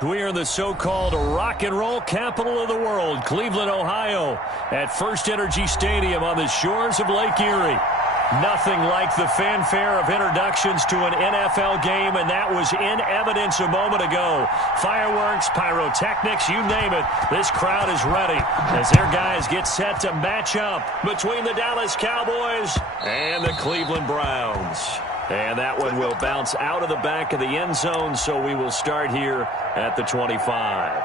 We are in the so-called rock and roll capital of the world, Cleveland, Ohio, at First Energy Stadium on the shores of Lake Erie. Nothing like the fanfare of introductions to an NFL game, and that was in evidence a moment ago. Fireworks, pyrotechnics, you name it. This crowd is ready as their guys get set to match up between the Dallas Cowboys and the Cleveland Browns. And that one will bounce out of the back of the end zone, so we will start here at the 25.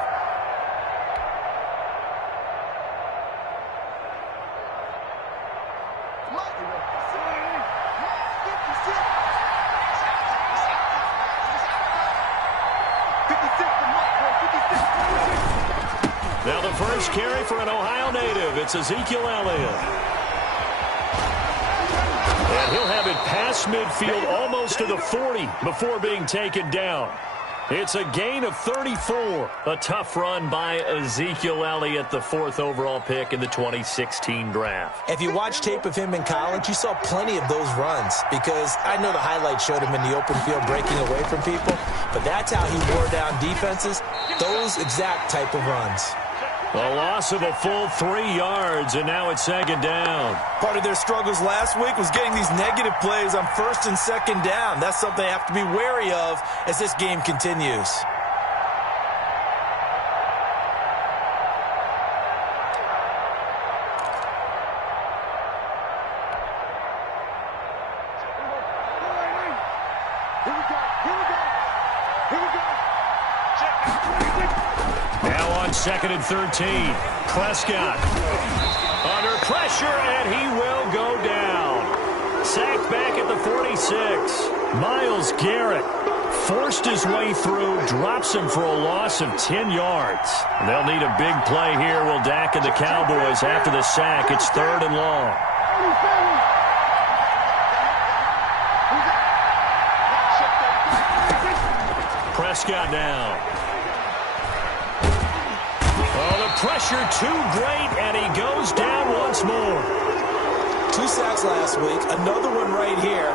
Now the first carry for an Ohio native. It's Ezekiel Elliott. And he'll have it past midfield almost to the 40 before being taken down. It's a gain of 34. A tough run by Ezekiel Elliott, the 4th overall pick in the 2016 draft. If you watch tape of him in college, you saw plenty of those runs because I know the highlights showed him in the open field breaking away from people, but that's how he wore down defenses, those exact type of runs. A loss of a full 3 yards, and now it's second down. Part of their struggles last week was getting these negative plays on 1st and 2nd down. That's something they have to be wary of as this game continues. Second and 13. Prescott under pressure, and he will go down. Sacked back at the 46. Myles Garrett forced his way through, drops him for a loss of 10 yards. They'll need a big play here, will Dak and the Cowboys after the sack. It's 3rd and long. Prescott now. Pressure too great, and he goes down once more. 2 sacks last week, another one right here.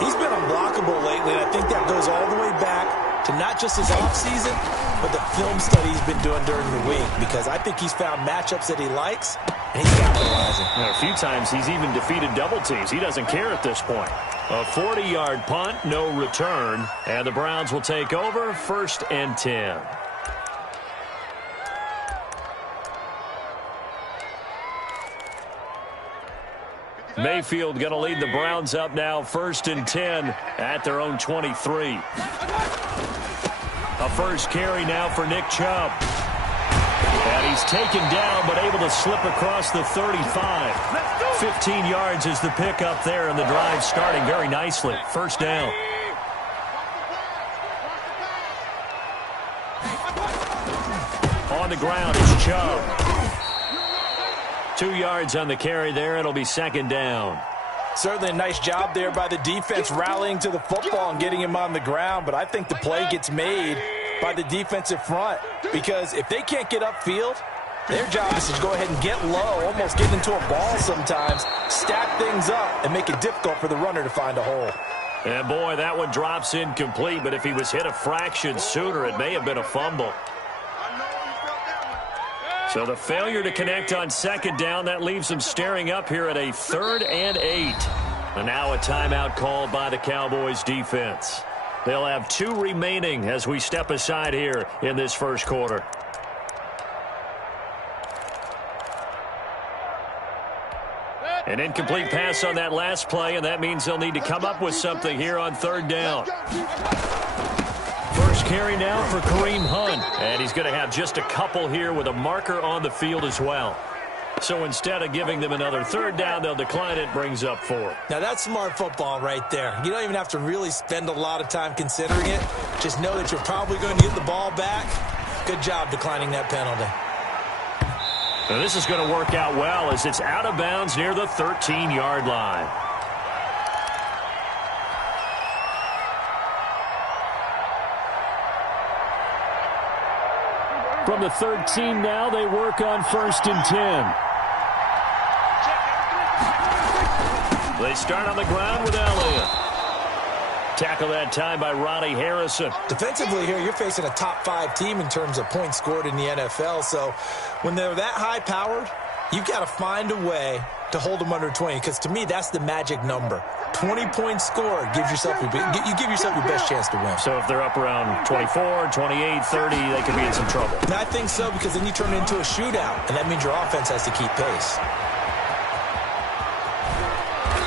He's been unblockable lately, and I think that goes all the way back to not just his offseason, but the film study he's been doing during the week, because I think he's found matchups that he likes, and he's capitalizing. A few times he's even defeated double teams. He doesn't care at this point. A 40-yard punt, no return, and the Browns will take over 1st and 10. Mayfield going to lead the Browns up now, 1st and 10 at their own 23. A first carry now for Nick Chubb. And he's taken down, but able to slip across the 35. 15 yards is the pickup there, and the drive starting very nicely. 1st down. On the ground is Chubb. 2 yards on the carry there. It'll be 2nd down. Certainly a nice job there by the defense rallying to the football and getting him on the ground, but I think the play gets made by the defensive front because if they can't get upfield, their job is to go ahead and get low, almost get into a ball sometimes, stack things up, and make it difficult for the runner to find a hole. And boy, that one drops incomplete, but if he was hit a fraction sooner, it may have been a fumble. So the failure to connect on 2nd down, that leaves them staring up here at a 3rd and 8. And now a timeout called by the Cowboys defense. They'll have 2 remaining as we step aside here in this 1st quarter. An incomplete pass on that last play, and that means they'll need to come up with something here on 3rd down. First carry now for Kareem Hunt, and he's going to have just a couple here with a marker on the field as well. So instead of giving them another 3rd down, they'll decline it, brings up 4. Now that's smart football right there. You don't even have to really spend a lot of time considering it. Just know that you're probably going to get the ball back. Good job declining that penalty. Now this is going to work out well as it's out of bounds near the 13-yard line. From the 13 now, they work on 1st and 10. They start on the ground with Elliott. Tackle that time by Ronnie Harrison. Defensively here, you're facing a top-5 team in terms of points scored in the NFL. So when they're that high-powered, you've got to find a way to hold them under 20, because to me, that's the magic number. 20 points scored gives yourself you give yourself your best chance to win. So if they're up around 24, 28, 30, they could be in some trouble. And I think so, because then you turn it into a shootout, and that means your offense has to keep pace.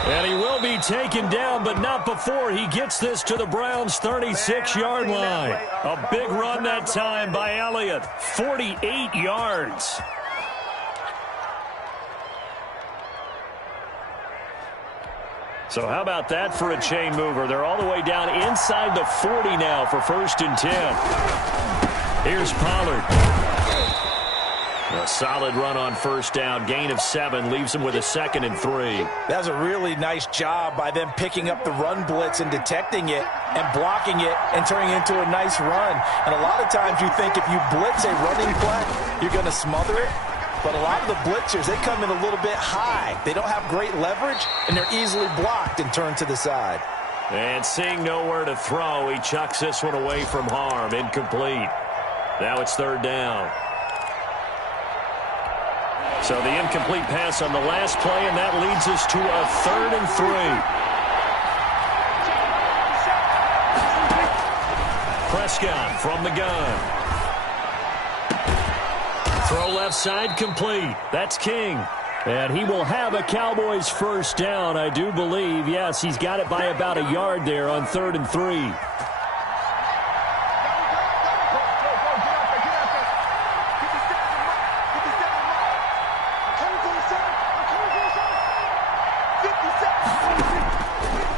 And he will be taken down, but not before he gets this to the Browns' 36-yard line. A big run that time by Elliott, 48 yards. So how about that for a chain mover? They're all the way down inside the 40 now for 1st and 10. Here's Pollard. A solid run on 1st down. Gain of 7 leaves him with a 2nd and 3. That was a really nice job by them picking up the run blitz and detecting it and blocking it and turning it into a nice run. And a lot of times you think if you blitz a running play, you're going to smother it. But a lot of the blitzers, they come in a little bit high. They don't have great leverage, and they're easily blocked and turned to the side. And seeing nowhere to throw, he chucks this one away from harm. Incomplete. Now it's 3rd down. So the incomplete pass on the last play, and that leads us to a 3rd and 3. Prescott from the gun. Throw left side complete. That's King. And he will have a Cowboys 1st down, I do believe. Yes, he's got it by about a yard there on 3rd and 3.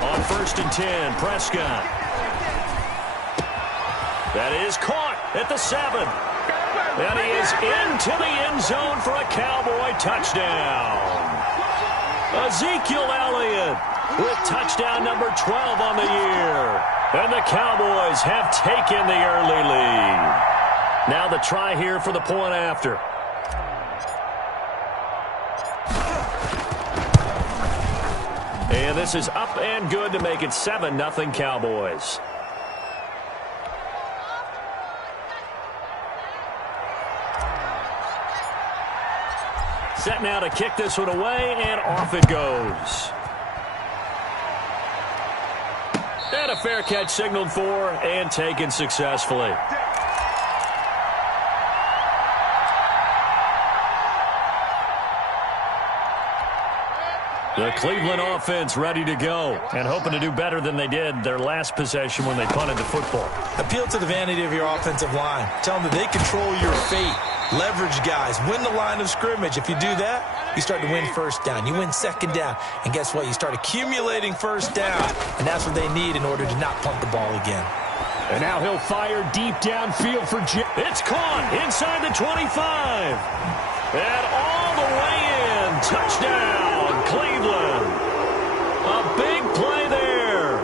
On 1st and 10, Prescott. That is caught at the 7. And he is into the end zone for a Cowboy touchdown. Ezekiel Elliott with touchdown number 12 on the year. And the Cowboys have taken the early lead. Now the try here for the point after. And this is up and good to make it 7-0 Cowboys. Set now to kick this one away, and off it goes. And a fair catch signaled for and taken successfully. The Cleveland offense ready to go and hoping to do better than they did their last possession when they punted the football. Appeal to the vanity of your offensive line. Tell them that they control your fate. Leverage guys. Win the line of scrimmage. If you do that, you start to win 1st down. You win 2nd down. And guess what? You start accumulating 1st down. And that's what they need in order to not punt the ball again. And now he'll fire deep downfield for Jim. It's caught inside the 25. And all the way in. Touchdown, Cleveland. A big play there.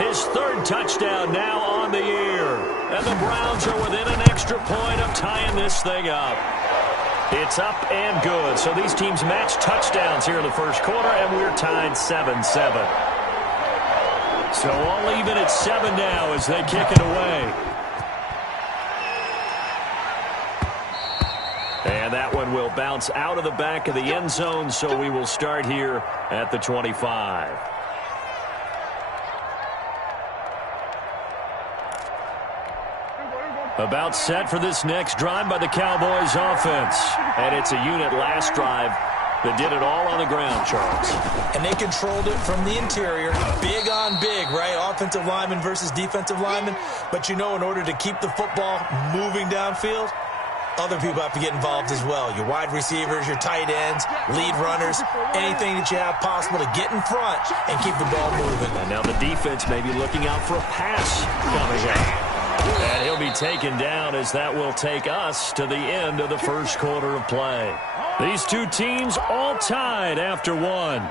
His 3rd touchdown now on the year. And the Browns are within an extra point of tying this thing up. It's up and good. So these teams match touchdowns here in the 1st quarter, and we're tied 7-7. So all even at 7 now as they kick it away. And that one will bounce out of the back of the end zone, so we will start here at the 25. About set for this next drive by the Cowboys offense. And it's a unit last drive that did it all on the ground, Charles. And they controlled it from the interior. Big on big, right? Offensive lineman versus defensive lineman. But you know, in order to keep the football moving downfield, other people have to get involved as well. Your wide receivers, your tight ends, lead runners, anything that you have possible to get in front and keep the ball moving. And now the defense may be looking out for a pass coming up. And he'll be taken down as that will take us to the end of the 1st quarter of play. These two teams all tied after 1.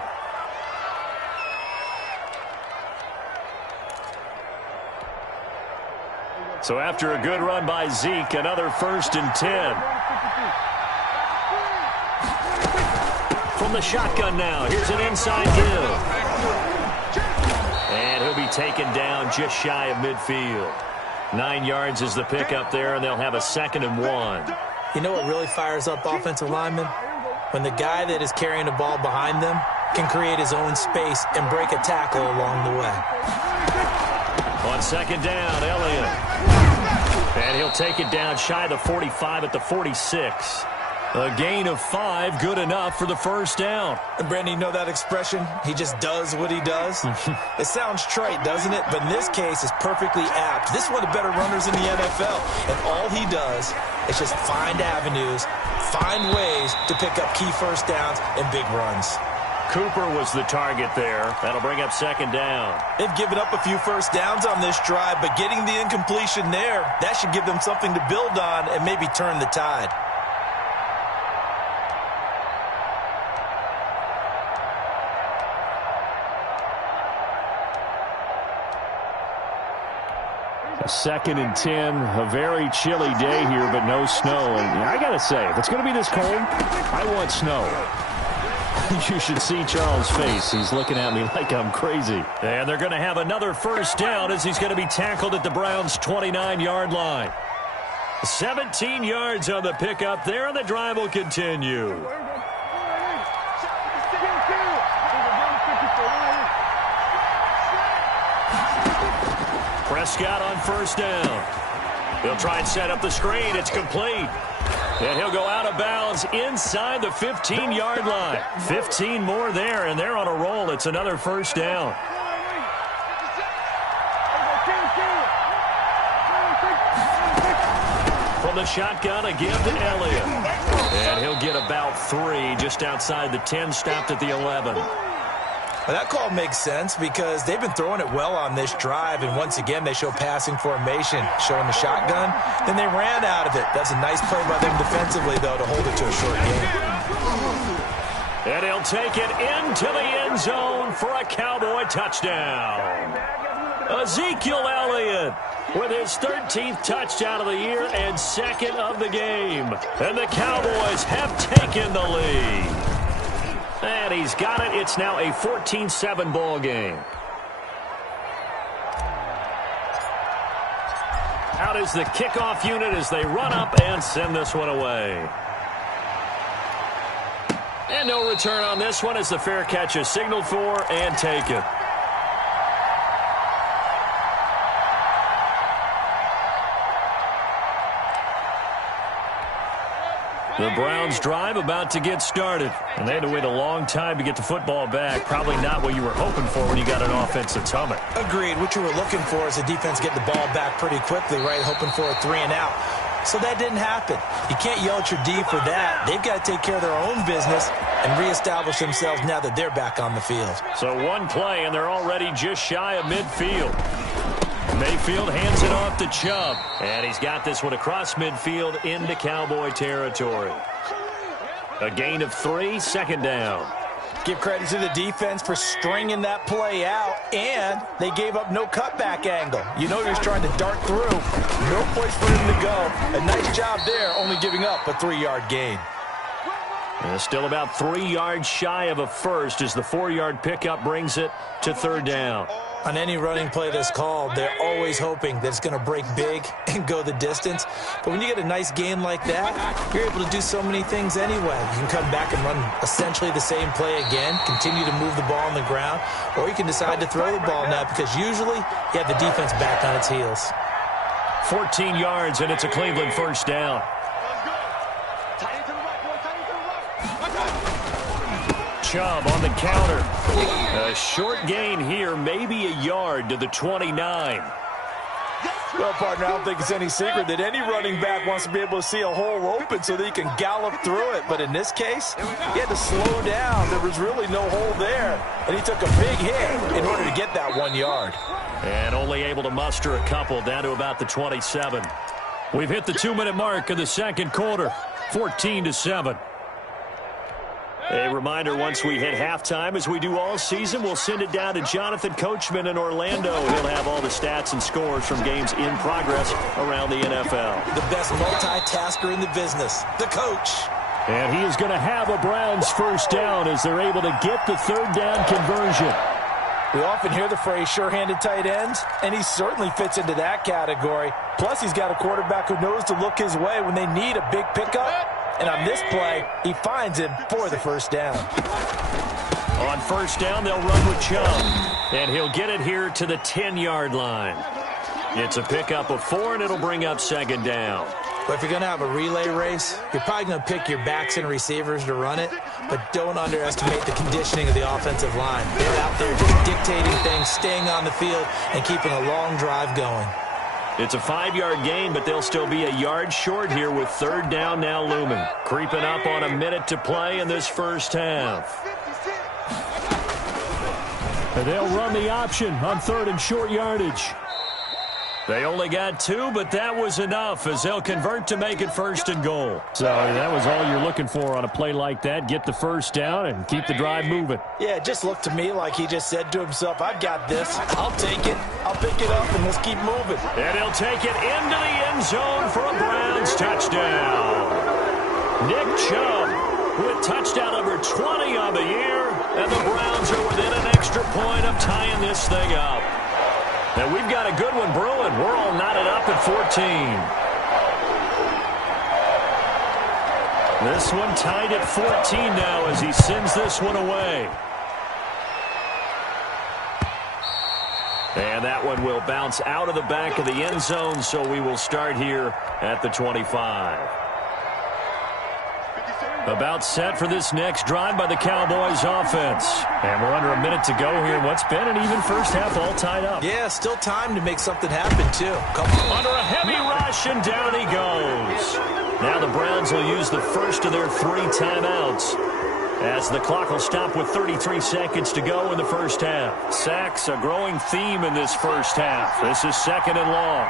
So after a good run by Zeke, another 1st and 10. From the shotgun now, here's an inside give. And he'll be taken down just shy of midfield. 9 yards is the pickup there, and they'll have a 2nd and 1. You know what really fires up offensive linemen? When the guy that is carrying the ball behind them can create his own space and break a tackle along the way. On 2nd down, Elliott. And he'll take it down shy of the 45 at the 46. A gain of 5, good enough for the 1st down. And Brandon, you know that expression? He just does what he does? It sounds trite, doesn't it? But in this case, it's perfectly apt. This is one of the better runners in the NFL. And all he does is just find avenues, find ways to pick up key 1st downs and big runs. Cooper was the target there. That'll bring up 2nd down. They've given up a few 1st downs on this drive, but getting the incompletion there, that should give them something to build on and maybe turn the tide. A 2nd and 10, a very chilly day here, but no snow. And I got to say, if it's going to be this cold, I want snow. You should see Charles' face. He's looking at me like I'm crazy. And they're going to have another 1st down as he's going to be tackled at the Browns' 29-yard line. 17 yards on the pickup there, and the drive will continue. Prescott on 1st down. He'll try and set up the screen. It's complete. And he'll go out of bounds inside the 15-yard line. 15 more there, and they're on a roll. It's another 1st down. From the shotgun, a give to Elliott. And he'll get about 3 just outside the 10, stopped at the 11. Well, that call makes sense because they've been throwing it well on this drive, and once again they show passing formation, showing the shotgun. Then they ran out of it. That's a nice play by them defensively, though, to hold it to a short game. And he'll take it into the end zone for a Cowboy touchdown. Ezekiel Elliott with his 13th touchdown of the year and 2nd of the game. And the Cowboys have taken the lead. And he's got it. It's now a 14-7 ball game. Out is the kickoff unit as they run up and send this one away. And no return on this one as the fair catch is signaled for and taken. The Browns drive about to get started. And they had to wait a long time to get the football back. Probably not what you were hoping for when you got an offense that's humming. Agreed. What you were looking for is the defense get the ball back pretty quickly, right? Hoping for a 3 and out. So that didn't happen. You can't yell at your D for that. They've got to take care of their own business and reestablish themselves now that they're back on the field. So one play, and they're already just shy of midfield. Mayfield hands it off to Chubb. And he's got this one across midfield into Cowboy territory. A gain of 3, 2nd down. Give credit to the defense for stringing that play out, and they gave up no cutback angle. You know he was trying to dart through. No place for him to go. A nice job there, only giving up a 3-yard gain. And still about 3 yards shy of a first as the 4-yard pickup brings it to 3rd down. On any running play that's called, they're always hoping that it's going to break big and go the distance. But when you get a nice gain like that, you're able to do so many things anyway. You can come back and run essentially the same play again, continue to move the ball on the ground, or you can decide to throw the ball now because usually you have the defense back on its heels. 14 yards, and it's a Cleveland 1st down. Chubb on the counter. A short gain here, maybe a yard to the 29. Well, partner, I don't think it's any secret that any running back wants to be able to see a hole open so that he can gallop through it. But in this case, he had to slow down. There was really no hole there. And he took a big hit in order to get that 1 yard. And only able to muster a couple down to about the 27. We've hit the 2-minute mark of the 2nd quarter, 14-7. A reminder, once we hit halftime, as we do all season, we'll send it down to Jonathan Coachman in Orlando. He'll have all the stats and scores from games in progress around the NFL. The best multitasker in the business, the coach. And he is going to have a Browns 1st down as they're able to get the 3rd down conversion. We often hear the phrase sure-handed tight ends, and he certainly fits into that category. Plus, he's got a quarterback who knows to look his way when they need a big pickup. And on this play, he finds him for the first down. On first down, they'll run with Chubb, and he'll get it here to the 10-yard line. It's a pickup of 4, and it'll bring up second down. But if you're going to have a relay race, you're probably going to pick your backs and receivers to run it, but don't underestimate the conditioning of the offensive line. They're out there just dictating things, staying on the field, and keeping a long drive going. It's a 5-yard gain, but they'll still be a yard short here with third down now looming. Creeping up on a minute to play in this first half. And they'll run the option on third and short yardage. They only got 2, but that was enough as they'll convert to make it first and goal. So that was all you're looking for on a play like that. Get the first down and keep the drive moving. Yeah, it just looked to me like he just said to himself, I've got this. I'll take it. I'll pick it up, and let's keep moving. And he'll take it into the end zone for a Browns touchdown. Nick Chubb with touchdown number 20 on the year, and the Browns are within an extra point of tying this thing up. And we've got a good one brewing. We're all knotted up at 14. This one tied at 14 now as he sends this one away. And that one will bounce out of the back of the end zone, so we will start here at the 25. About set for this next drive by the Cowboys offense. And we're under a minute to go here. What's been an even first half all tied up. Yeah, still time to make something happen, too. Under a heavy rush, and down he goes. Now the Browns will use the first of their 3 timeouts as the clock will stop with 33 seconds to go in the first half. Sacks, a growing theme in this first half. This is second and long.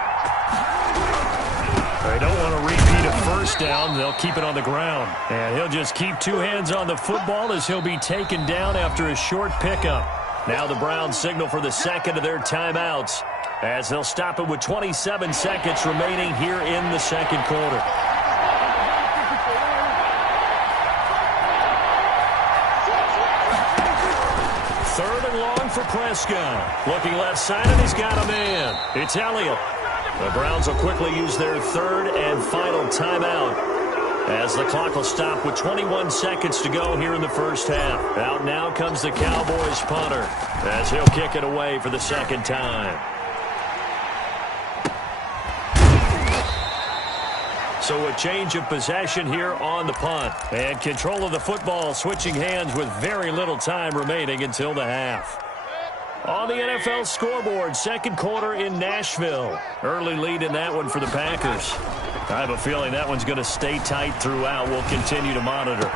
They don't want to repeat a first down. They'll keep it on the ground. And he'll just keep 2 hands on the football as he'll be taken down after a short pickup. Now the Browns signal for the second of their timeouts as they'll stop it with 27 seconds remaining here in the second quarter. Third and long for Prescott. Looking left side, and he's got a man. It's Elliott. The Browns will quickly use their third and final timeout as the clock will stop with 21 seconds to go here in the first half. Out now comes the Cowboys punter as he'll kick it away for the second time. So a change of possession here on the punt. And control of the football switching hands with very little time remaining until the half. On the NFL scoreboard, second quarter in Nashville. Early lead in that one for the Packers. I have a feeling that one's going to stay tight throughout. We'll continue to monitor.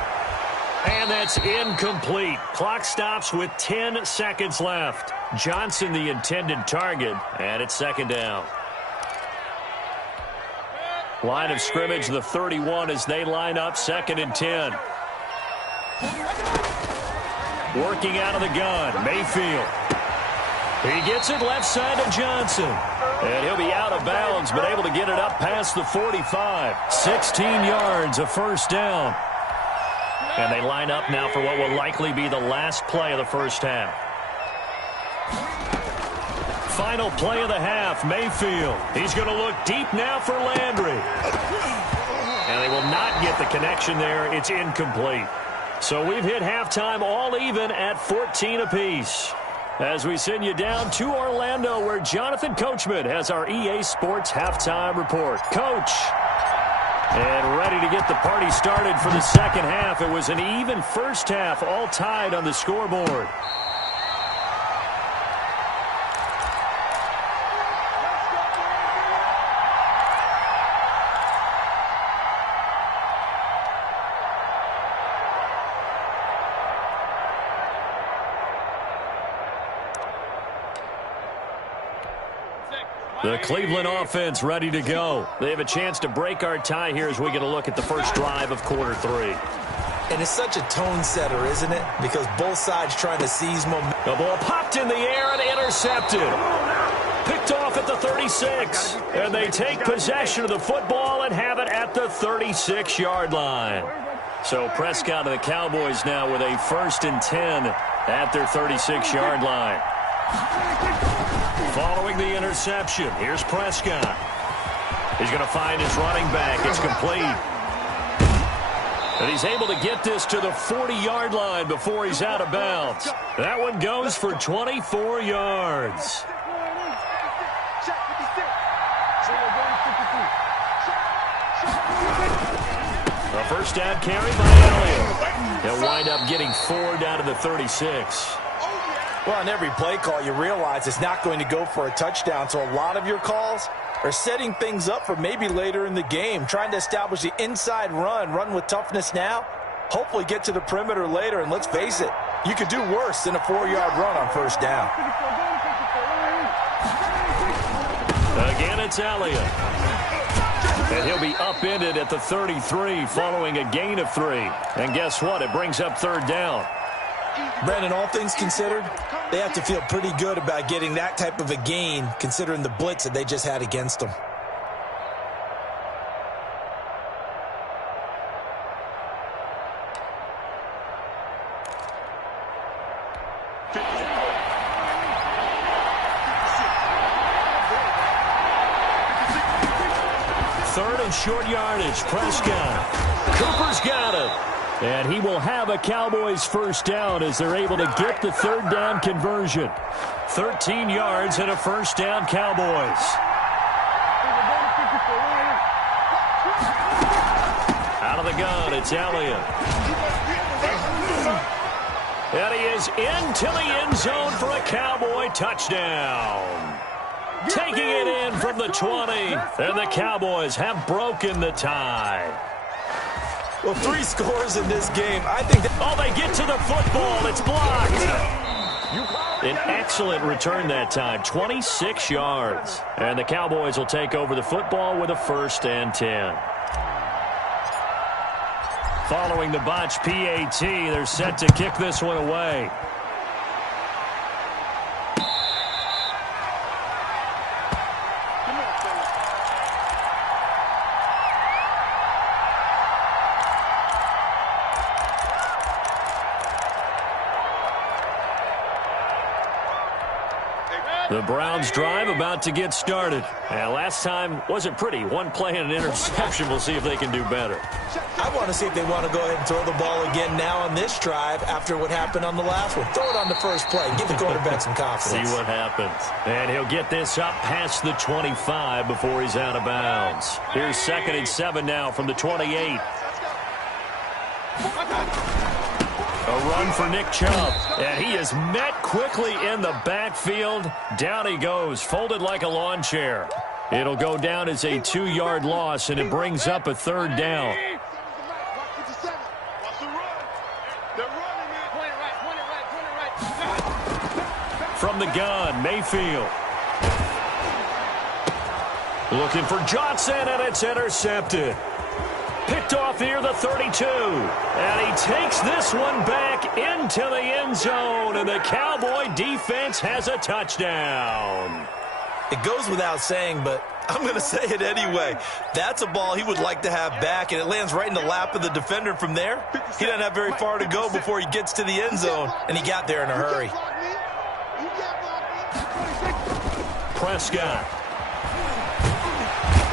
And that's incomplete. Clock stops with 10 seconds left. Johnson the intended target, and it's second down. Line of scrimmage, the 31 as they line up second and 10. Working out of the gun, Mayfield. He gets it left side to Johnson. And he'll be out of bounds, but able to get it up past the 45. 16 yards, a first down. And they line up now for what will likely be the last play of the first half. Final play of the half, Mayfield. He's going to look deep now for Landry. And they will not get the connection there. It's incomplete. So we've hit halftime all even at 14 apiece. As we send you down to Orlando, where Jonathan Coachman has our EA Sports halftime report. Coach. And ready to get the party started for the second half. It was an even first half, all tied on the scoreboard. The Cleveland offense ready to go. They have a chance to break our tie here as we get a look at the first drive of quarter 3. And it's such a tone setter, isn't it? Because both sides trying to seize momentum. The ball popped in the air and intercepted. Picked off at the 36. And they take possession of the football and have it at the 36-yard line. So Prescott and the Cowboys now with a 1st and 10 at their 36-yard line. Following the interception, here's Prescott. He's going to find his running back. It's complete. And he's able to get this to the 40-yard line before he's out of bounds. That one goes for 24 yards. A first down carry by Elliott. He'll wind up getting 4 down to the 36. Well, on every play call, you realize it's not going to go for a touchdown, so a lot of your calls are setting things up for maybe later in the game, trying to establish the inside run with toughness now, hopefully get to the perimeter later, and let's face it, you could do worse than a 4-yard run on first down. Again, it's Elliott. And he'll be upended at the 33 following a gain of 3. And guess what? It brings up third down. Brandon, all things considered, they have to feel pretty good about getting that type of a gain considering the blitz that they just had against them. Third and short yardage, Prescott. Cooper's got it. And he will have a Cowboys first down as they're able to get the third down conversion. 13 yards and a first down, Cowboys. Out of the gun, it's Elliott. And he is into the end zone for a Cowboy touchdown. Taking it in from the 20, and the Cowboys have broken the tie. Well, 3 scores in this game. I think that... Oh, they get to the football. It's blocked. An excellent return that time, 26 yards. And the Cowboys will take over the football with a 1st and 10. Following the botch PAT, they're set to kick this one away. The Browns drive about to get started. And last time wasn't pretty. One play and an interception. We'll see if they can do better. I want to see if they want to go ahead and throw the ball again now on this drive after what happened on the last one. Throw it on the first play. Give the quarterback some confidence. See what happens. And he'll get this up past the 25 before he's out of bounds. Here's 2nd and 7 now from the 28. A run for Nick Chubb, and he is met quickly in the backfield. Down he goes, folded like a lawn chair. It'll go down as a 2-yard loss, and it brings up a third down. From the gun, Mayfield. Looking for Johnson, and it's intercepted. Picked off near the 32. And he takes this one back into the end zone. And the Cowboy defense has a touchdown. It goes without saying, but I'm going to say it anyway. That's a ball he would like to have back, and it lands right in the lap of the defender from there. He doesn't have very far to go before he gets to the end zone, and he got there in a hurry. Prescott.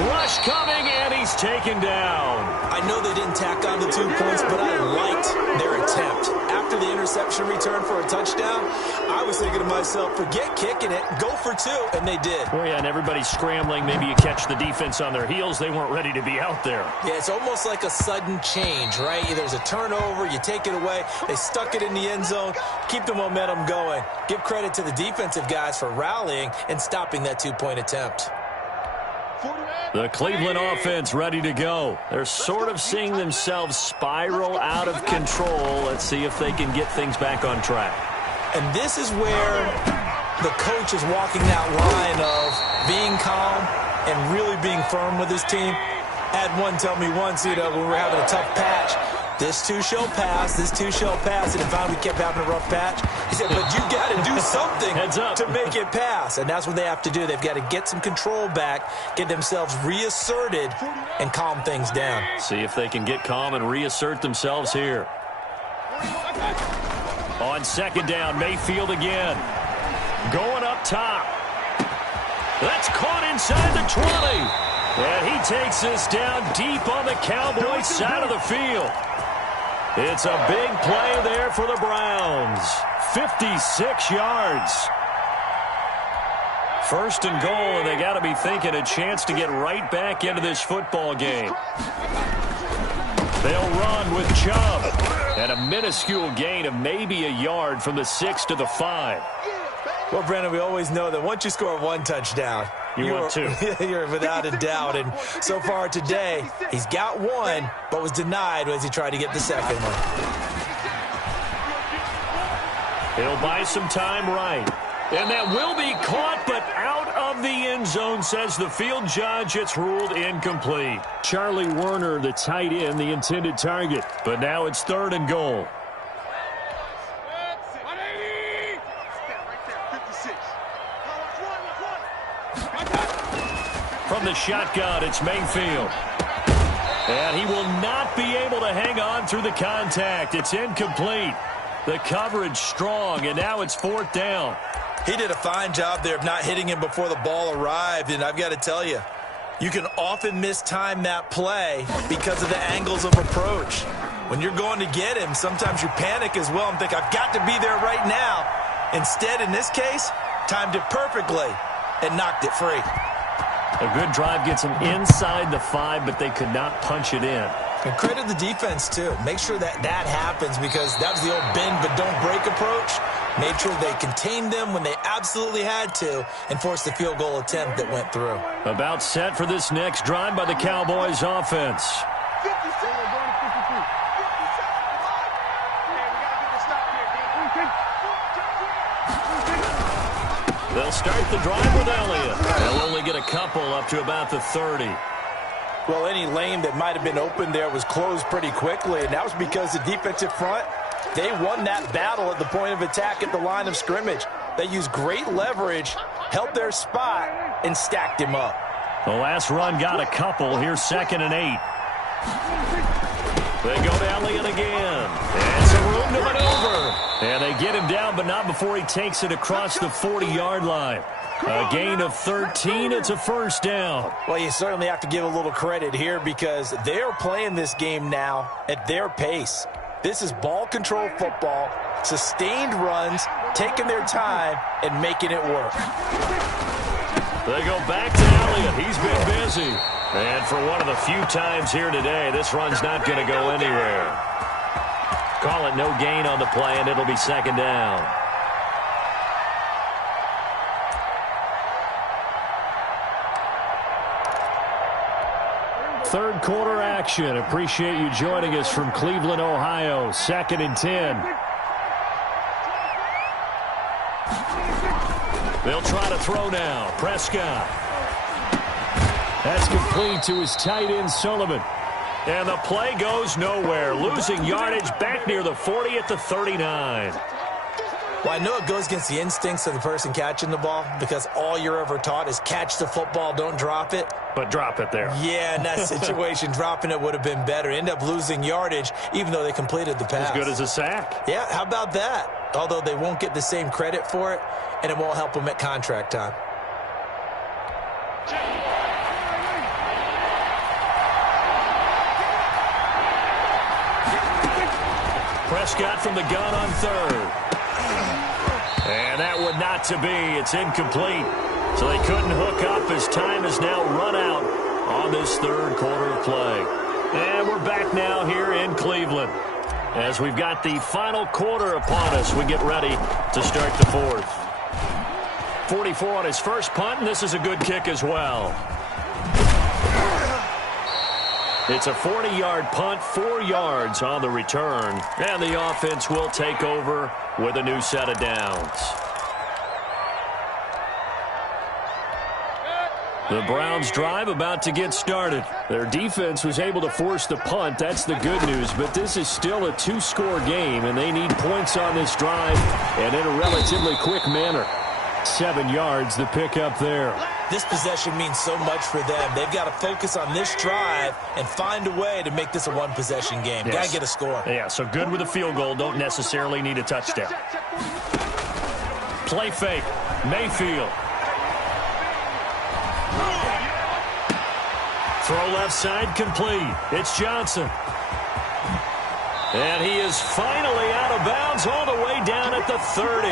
Rush coming, and he's taken down. I know they didn't tack on the 2 points, but I liked their attempt. After the interception return for a touchdown, I was thinking to myself, forget kicking it, go for 2, and they did. Well, yeah, and everybody's scrambling. Maybe you catch the defense on their heels. They weren't ready to be out there. Yeah, it's almost like a sudden change, right? There's a turnover, you take it away, they stuck it in the end zone, keep the momentum going. Give credit to the defensive guys for rallying and stopping that 2-point attempt. The Cleveland offense ready to go. They're sort of seeing themselves spiral out of control. Let's see if they can get things back on track. And this is where the coach is walking that line of being calm and really being firm with his team. I had one tell me once, when we were having a tough patch, this too shall pass, this too shall pass, and finally we kept having a rough patch. He said, but you got to do something to make it pass, and that's what they have to do. They've got to get some control back, get themselves reasserted, and calm things down. See if they can get calm and reassert themselves here. On 2nd down, Mayfield again. Going up top. That's caught inside the 20. And he takes this down deep on the Cowboys side of the field. It's a big play there for the Browns. 56 yards. First and goal, and they got to be thinking a chance to get right back into this football game. They'll run with Chubb. And a minuscule gain of maybe a yard from the 6 to the 5. Well, Brandon, we always know that once you score one touchdown, you want two. You're without a doubt. And so far today, he's got one, but was denied as he tried to get the second one. He'll buy some time right. And that will be caught, but out of the end zone, says the field judge. It's ruled incomplete. Charlie Werner, the tight end, the intended target. But now it's 3rd and goal. From the shotgun, it's Mayfield. And he will not be able to hang on through the contact. It's incomplete. The coverage strong, and now it's 4th down. He did a fine job there of not hitting him before the ball arrived, and I've got to tell you, you can often mistime that play because of the angles of approach. When you're going to get him, sometimes you panic as well and think, I've got to be there right now. Instead, in this case, timed it perfectly and knocked it free. A good drive gets them inside the 5, but they could not punch it in. And credit the defense, too. Make sure that happens because that was the old bend but don't break approach. Made sure they contained them when they absolutely had to and forced the field goal attempt that went through. About set for this next drive by the Cowboys offense. They'll start the drive with Elliott. They'll only get a couple up to about the 30. Well, any lane that might have been open there was closed pretty quickly, and that was because the defensive front, they won that battle at the point of attack at the line of scrimmage. They used great leverage, held their spot, and stacked him up. The last run got a couple. Here's 2nd and 8. They go to Elliott again. And some room to maneuver. And they get him down, but not before he takes it across the 40-yard line. A gain of 13. It's a 1st down. Well, you certainly have to give a little credit here because they're playing this game now at their pace. This is ball control football, sustained runs, taking their time, and making it work. They go back to Elliott. He's been busy. And for one of the few times here today, this run's not going to go anywhere. Call it no gain on the play, and it'll be 2nd down. Third quarter action. Appreciate you joining us from Cleveland, Ohio. 2nd and 10. They'll try to throw now. Prescott. That's complete to his tight end, Sullivan. And the play goes nowhere. Losing yardage back near the 40 at the 39. Well, I know it goes against the instincts of the person catching the ball because all you're ever taught is catch the football, don't drop it. But drop it there. Yeah, in that situation, dropping it would have been better. End up losing yardage, even though they completed the pass. As good as a sack. Yeah, how about that? Although they won't get the same credit for it, and it won't help them at contract time. Prescott from the gun on 3rd. And that would not to be. It's incomplete. So they couldn't hook up as time is now run out on this 3rd quarter of play. And we're back now here in Cleveland. As we've got the final quarter upon us, we get ready to start the 4th. 44 on his first punt, and this is a good kick as well. It's a 40-yard punt, 4 yards on the return. And the offense will take over with a new set of downs. The Browns drive about to get started. Their defense was able to force the punt. That's the good news. But this is still a 2-score game, and they need points on this drive and in a relatively quick manner. 7 yards, the pickup there. This possession means so much for them. They've got to focus on this drive and find a way to make this a one-possession game. Yes. Got to get a score. Yeah, so good with a field goal. Don't necessarily need a touchdown. Play fake. Mayfield. Throw left side complete. It's Johnson. And he is finally out of bounds all the way down at the 30.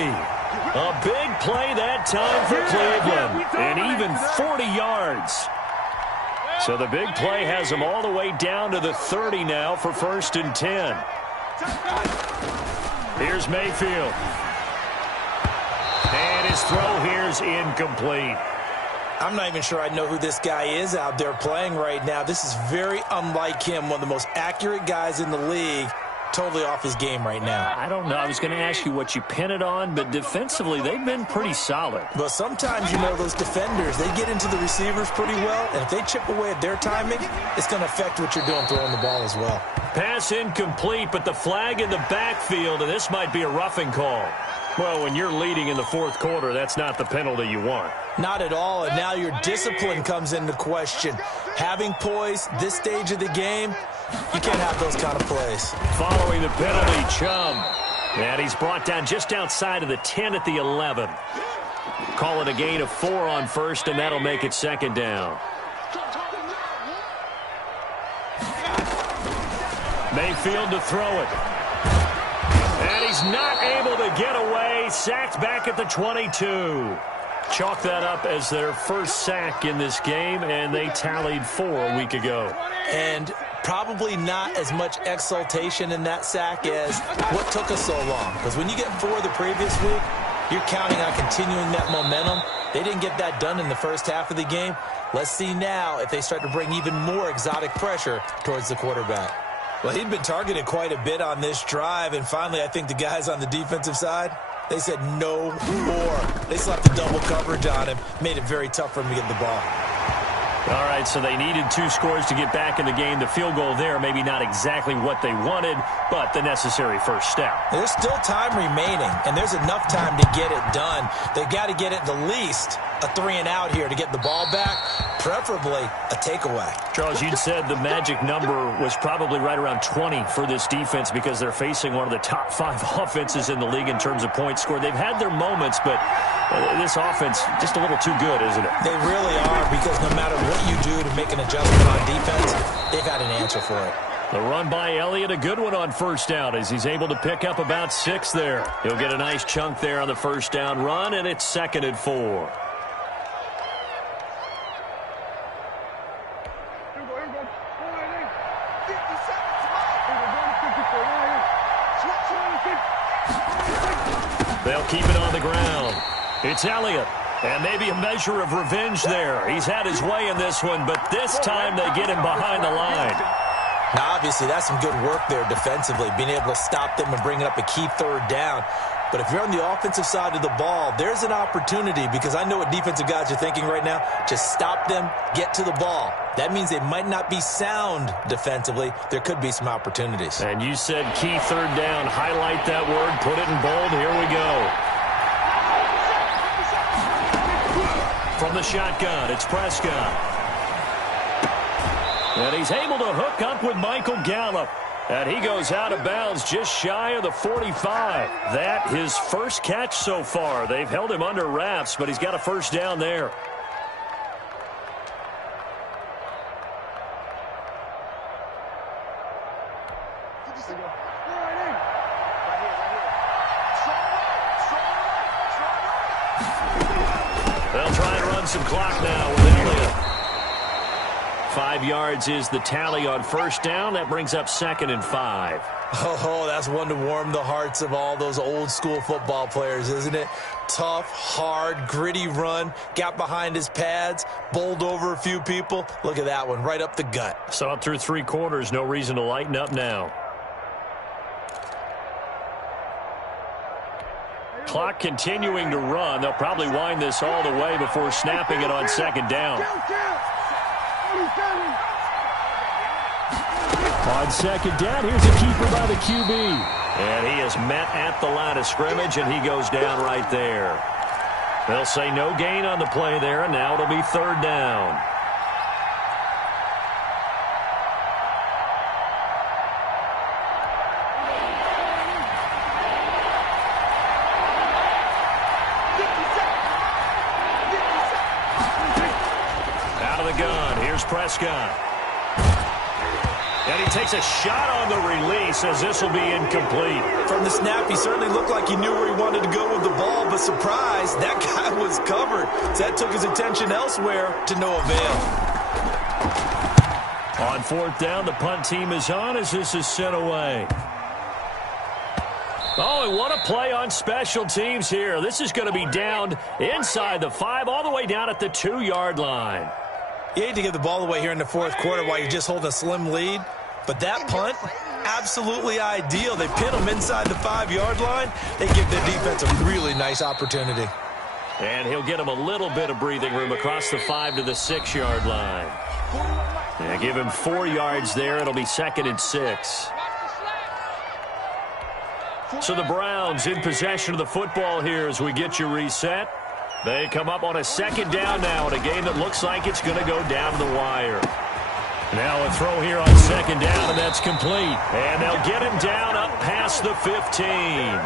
A big play that time for Cleveland. And even 40 yards. So the big play has him all the way down to the 30 now for 1st and 10. Here's Mayfield. And his throw here's incomplete. I'm not even sure I know who this guy is out there playing right now. This is very unlike him, one of the most accurate guys in the league. Totally off his game right now. I don't know. I was going to ask you what you pin it on, but defensively, they've been pretty solid. But sometimes, those defenders, they get into the receivers pretty well, and if they chip away at their timing, it's going to affect what you're doing throwing the ball as well. Pass incomplete, but the flag in the backfield, and this might be a roughing call. Well, when you're leading in the 4th quarter, that's not the penalty you want. Not at all, and now your discipline comes into question. Having poise this stage of the game, you can't have those kind of plays. Following the penalty, Chubb. And he's brought down just outside of the 10 at the 11. Call it a gain of 4 on 1st, and that'll make it 2nd down. Mayfield to throw it. And he's not able to get away. Sacked back at the 22. Chalk that up as their first sack in this game, and they tallied 4 a week ago. And probably not as much exultation in that sack as what took us so long. Because when you get 4 the previous week, you're counting on continuing that momentum. They didn't get that done in the first half of the game. Let's see now if they start to bring even more exotic pressure towards the quarterback. Well, he'd been targeted quite a bit on this drive, and finally I think the guys on the defensive side, they said no more. They slapped the double coverage on him, made it very tough for him to get the ball. All right, so they needed 2 scores to get back in the game. The field goal there, maybe not exactly what they wanted, but the necessary first step. There's still time remaining, and there's enough time to get it done. They've got to get it the least a 3-and-out here to get the ball back, preferably a takeaway. Charles, you'd said the magic number was probably right around 20 for this defense because they're facing one of the top 5 offenses in the league in terms of points scored. They've had their moments, but this offense just a little too good, isn't it? They really are, because no matter what you do to make an adjustment on defense, they've got an answer for it. The run by Elliott, a good one on 1st down as he's able to pick up about 6 there. He'll get a nice chunk there on the 1st down run, and it's 2nd and 4. They'll keep it on the ground. It's Elliott. And maybe a measure of revenge there. He's had his way in this one, but this time they get him behind the line. Now, obviously, that's some good work there defensively, being able to stop them and bringing up a key 3rd down. But if you're on the offensive side of the ball, there's an opportunity, because I know what defensive guys are thinking right now. Just stop them, get to the ball. That means they might not be sound defensively. There could be some opportunities. And you said key 3rd down. Highlight that word. Put it in bold. Here we go. From the shotgun, it's Prescott. And he's able to hook up with Michael Gallup. And he goes out of bounds just shy of the 45. That his first catch so far. They've held him under wraps, but he's got a 1st down there. They'll try and run some clock now with Elliott. 5 yards is the tally on 1st down. That brings up 2nd and 5. Oh, that's one to warm the hearts of all those old school football players, isn't it? Tough, hard, gritty run. Got behind his pads, bowled over a few people. Look at that one, right up the gut. Saw it through 3 quarters. No reason to lighten up now. Clock continuing to run. They'll probably wind this all the way before snapping it on 2nd down. On 2nd down, here's a keeper by the QB. And he is met at the line of scrimmage, and he goes down right there. They'll say no gain on the play there, and now it'll be 3rd down. the gun. Here's Prescott. And he takes a shot on the release as this will be incomplete. From the snap, he certainly looked like he knew where he wanted to go with the ball, but surprise, that guy was covered. So that took his attention elsewhere to no avail. On fourth down, the punt team is on as this is sent away. Oh, and what a play on special teams here. This is going to be down inside the 5, all the way down at the 2-yard line. You hate to give the ball away here in the fourth quarter while you're just holding a slim lead, but that punt, absolutely ideal. They pin them inside the 5-yard line. They give their defense a really nice opportunity. And he'll get him a little bit of breathing room across the 5 to the 6-yard line. And give him 4 yards there. It'll be 2nd and 6. So the Browns in possession of the football here as we get you reset. They come up on a 2nd down now in a game that looks like it's going to go down the wire. Now a throw here on 2nd down, and that's complete. And they'll get him down up past the 15.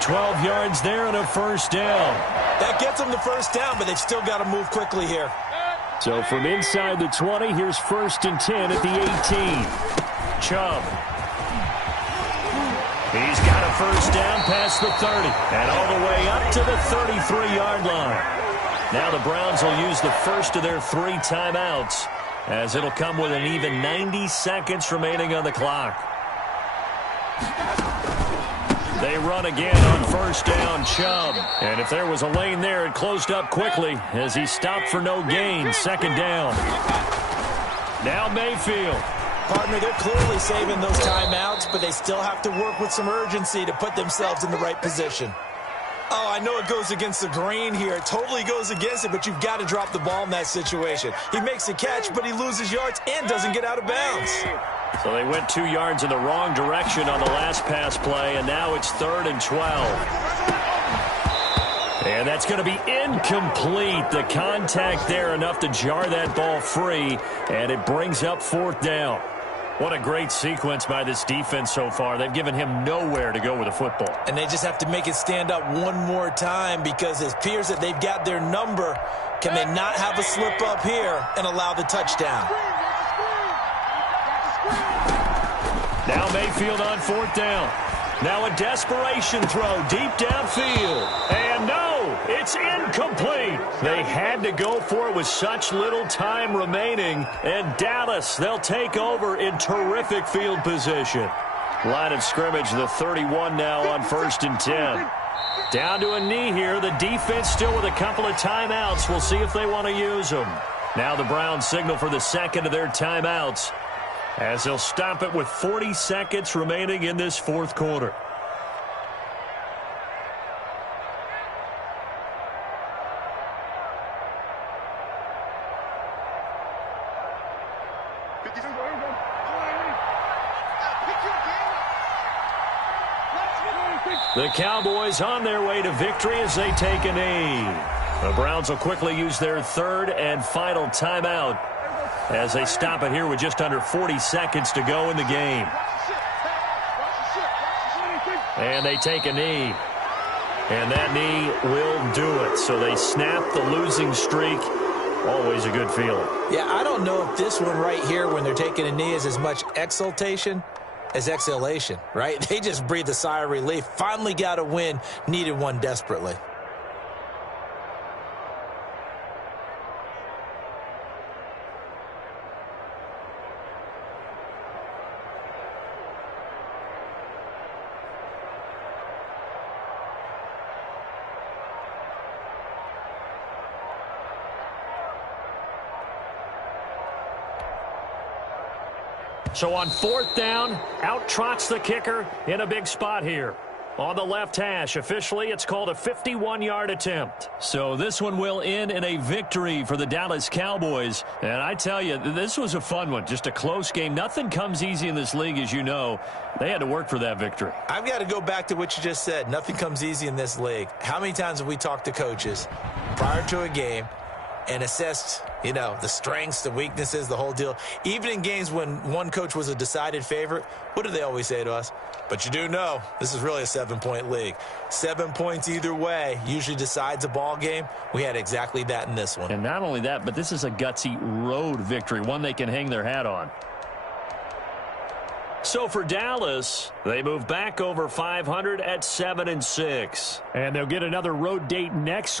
12 yards there and a 1st down. That gets them the 1st down, but they've still got to move quickly here. So from inside the 20, here's 1st and 10 at the 18. Chubb. He's got a 1st down past the 30 and all the way up to the 33-yard line. Now the Browns will use the first of their 3 timeouts as it'll come with an even 90 seconds remaining on the clock. They run again on 1st down, Chubb. And if there was a lane there, it closed up quickly as he stopped for no gain. 2nd down. Now Mayfield. Partner, they're clearly saving those timeouts, but they still have to work with some urgency to put themselves in the right position. Oh, I know it goes against the grain here. It totally goes against it, but you've got to drop the ball in that situation. He makes a catch, but he loses yards and doesn't get out of bounds. So they went 2 yards in the wrong direction on the last pass play, and now it's 3rd and 12. And that's going to be incomplete. The contact there enough to jar that ball free, and it brings up 4th down. What a great sequence by this defense so far. They've given him nowhere to go with the football. And they just have to make it stand up one more time because it appears that they've got their number. Can they not have a slip up here and allow the touchdown? Now Mayfield on 4th down. Now a desperation throw deep downfield. And no, it's incomplete. They had to go for it with such little time remaining. And Dallas, they'll take over in terrific field position. Line of scrimmage, the 31 now on 1st and 10. Down to a knee here. The defense still with a couple of timeouts. We'll see if they want to use them. Now the Browns signal for the 2nd of their timeouts, as they'll stop it with 40 seconds remaining in this 4th quarter. The Cowboys on their way to victory as they take a knee. The Browns will quickly use their 3rd and final timeout as they stop it here with just under 40 seconds to go in the game. And they take a knee. And that knee will do it. So they snap the losing streak. Always a good feeling. Yeah, I don't know if this one right here when they're taking a knee is as much exultation as exhalation, right? They just breathe a sigh of relief. Finally got a win. Needed one desperately. So on 4th down, out trots the kicker in a big spot here. On the left hash, officially, it's called a 51-yard attempt. So this one will end in a victory for the Dallas Cowboys. And I tell you, this was a fun one. Just a close game. Nothing comes easy in this league, as you know. They had to work for that victory. I've got to go back to what you just said. Nothing comes easy in this league. How many times have we talked to coaches prior to a game, and assessed, the strengths, the weaknesses, the whole deal. Even in games when one coach was a decided favorite, what do they always say to us? But you do know this is really a 7-point league. 7 points either way usually decides a ball game. We had exactly that in this one. And not only that, but this is a gutsy road victory, one they can hang their hat on. So for Dallas, they move back over 500 at 7-6. And they'll get another road date next week.